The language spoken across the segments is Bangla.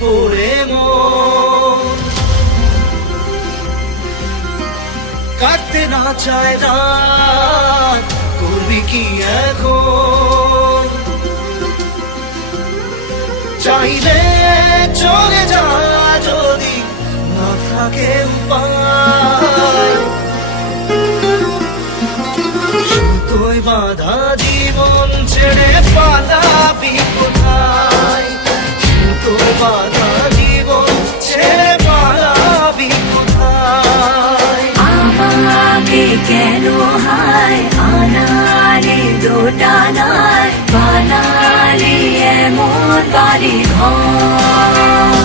পড়ে মন কাটতে না চায় রাত, করবি কি এখন? চাইলে চলে যা যদি না থাকে উপায়, সুতোয় বাঁধা জীবন ছেড়ে পালাবি কোথায়? সুতোয় বাঁধা জীবন ছেড়ে পালাবি কোথায়? আমাকে কেন হায় আনালি দোটানায় বানালি এমন বাড়ি ঘর?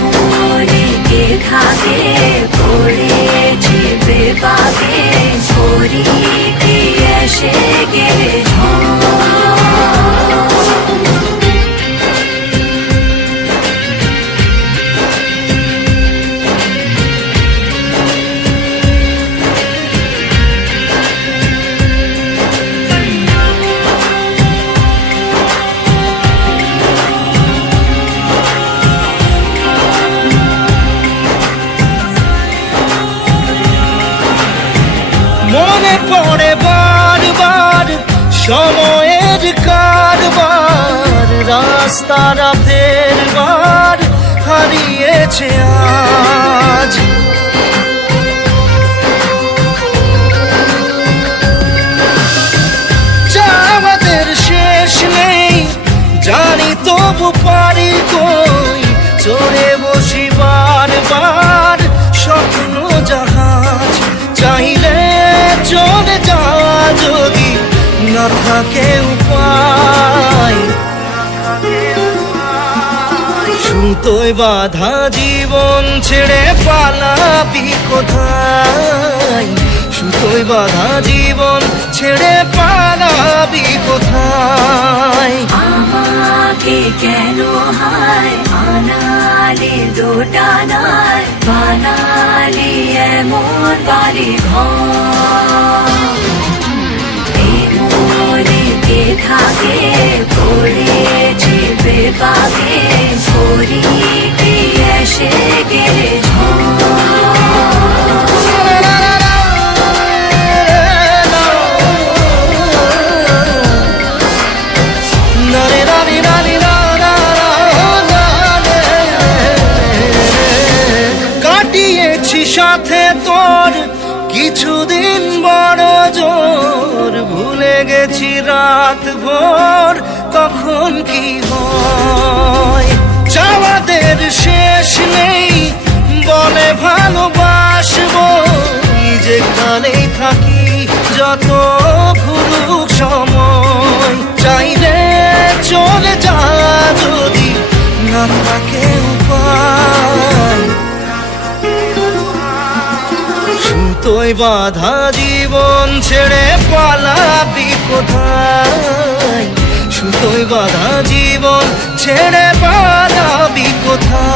মনে কে থাকে পড়েছি বেপাকে, করি কি এসে গেলে মনে পড়ে বারবার সময়ের কারবার, রাস্তাটা ফেরবার হারিয়েছে আজ। আমাদের শেষ নেই জানি, তবু পারি কই চড়ে বসি বারবার স্বপ্ন জাহাজ। চাইলে চলে যা যদি না থাকে উপায়, সুতোয় বাঁধা জীবন ছেড়ে পালাবি কোথায়? সুতোয় বাঁধা জীবন ছেড়ে পালাবি কোথায়? আমাকে কেন হায় আনালি দোটানায় বানালি এমন বাড়ি ঘর? মনে কে থাকে পড়েছি বেপাকে, করি কি এসে গেলে কাটিয়েছি সাথে তোর কিছুদিন বড় জোর, ভুলে গেছি রাত ভোর কখন কি হয়। চাওয়াদের শেষ নেই বলে ভালোবাসবো, যেখানেই থাকি যত ঘুরুক সময়। চাইলে চলে যা যদি না থাকে উপায়, সুতোয় বাঁধা জীবন ছেড়ে পালাবি কোথায়? সুতোয় বাঁধা জীবন ছেড়ে পালাবি কোথায়?